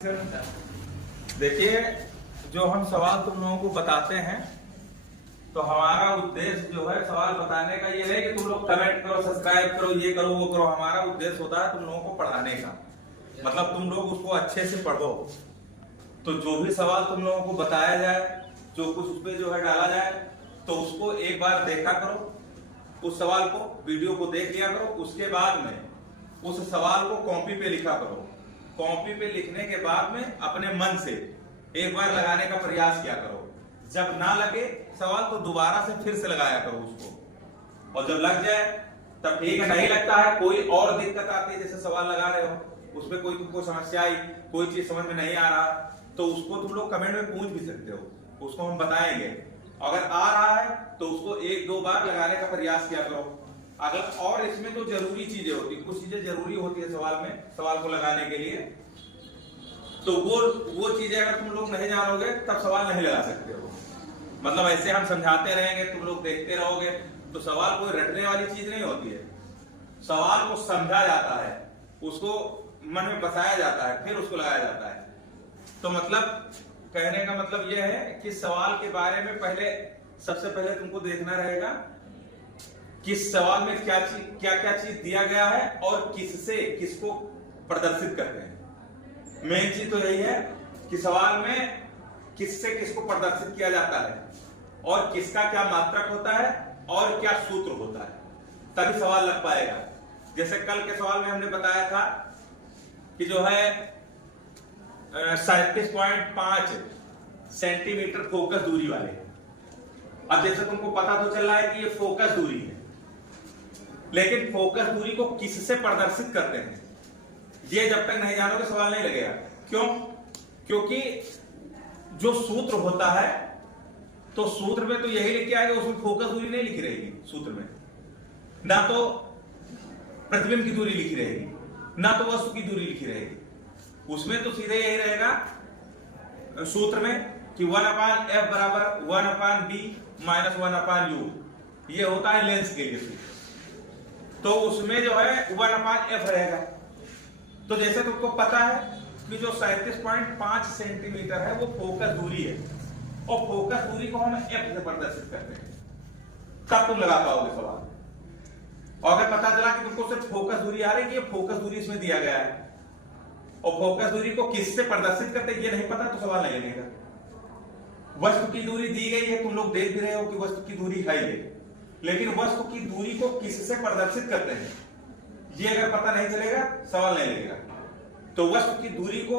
देखिए, जो हम सवाल तुम लोगों को बताते हैं तो हमारा उद्देश्य जो है सवाल बताने का ये है कि तुम लोग कमेंट करो, सब्सक्राइब करो, ये करो वो करो। हमारा उद्देश्य होता है तुम लोगों को पढ़ाने का, मतलब तुम लोग उसको अच्छे से पढ़ो। तो जो भी सवाल तुम लोगों को बताया जाए, जो कुछ उस पर जो है डाला जाए, तो उसको एक बार देखा करो, उस सवाल को वीडियो को देख लिया करो। उसके बाद में उस सवाल को कॉपी पे लिखा करो। कॉपी पे लिखने के बाद में अपने मन से एक बार लगाने का प्रयास किया करो। जब ना लगे सवाल तो दोबारा से फिर से लगाया करो उसको, और जब लग जाए तब ठीक है। नहीं लगता है, कोई और दिक्कत आती है, जैसे सवाल लगा रहे हो उसमें कोई तुमको समस्या आई, कोई चीज समझ में नहीं आ रहा, तो उसको तुम लोग कमेंट में पूछ भी सकते हो, उसको हम बताएंगे। अगर आ रहा है तो उसको एक दो बार लगाने का प्रयास किया करो। अगर और इसमें तो जरूरी चीजें होती है, कुछ चीजें जरूरी होती है सवाल में, सवाल को लगाने के लिए, तो वो चीजें अगर तुम लोग नहीं जानोगे तब सवाल नहीं लगा सकते हो। मतलब ऐसे हम समझाते रहेंगे, तुम लोग देखते रहोगे, तो सवाल कोई रटने वाली चीज नहीं होती है। सवाल को समझा जाता है, उसको मन में बसाया जाता है, फिर उसको लगाया जाता है। तो मतलब कहने का मतलब यह है कि सवाल के बारे में पहले सबसे पहले तुमको देखना रहेगा कि सवाल में क्या क्या चीज दिया गया है और किससे किसको प्रदर्शित करते हैं। मेन चीज तो यही है कि सवाल में किससे किसको प्रदर्शित किया जाता है और किसका क्या मात्रक होता है और क्या सूत्र होता है, तभी सवाल लग पाएगा। जैसे कल के सवाल में हमने बताया था कि जो है 37.5 सेंटीमीटर फोकस दूरी वाले। अब जैसे तुमको पता तो चल रहा है कि ये फोकस दूरी है, लेकिन फोकस दूरी को किससे प्रदर्शित करते हैं ये जब तक नहीं जानोगे सवाल नहीं लगेगा। क्यों? क्योंकि जो सूत्र होता है, तो सूत्र में तो यही लिख के आएगा, उसमें फोकस दूरी नहीं लिखी रहेगी। सूत्र में ना तो प्रतिबिंब की दूरी लिखी रहेगी, ना तो वस्तु की दूरी लिखी रहेगी। उसमें तो सीधे यही रहेगा सूत्र में कि 1/f बराबर 1/b माइनस 1/u। ये होता है लेंस के लिए, तो उसमें जो है 1/f रहेगा। तो जैसे तुमको पता है कि जो 37.5 सेंटीमीटर है वो फोकस दूरी है, और फोकस दूरी को हम f से प्रदर्शित करते हैं, तब तुम लगा पाओगे सवाल। और अगर पता चला कि तुमको सिर्फ फोकस दूरी आ रही है कि ये फोकस दूरी इसमें दिया गया है और फोकस दूरी को किससे प्रदर्शित करते हैं ये नहीं पता, तो सवाल नहीं लगेगा। वस्तु की दूरी दी गई है, तुम लोग देख भी रहे हो कि वस्तु की दूरी है ये, लेकिन वस्तु की दूरी को किससे प्रदर्शित करते हैं ये अगर पता नहीं चलेगा सवाल नहीं लगेगा। तो वस्तु की दूरी को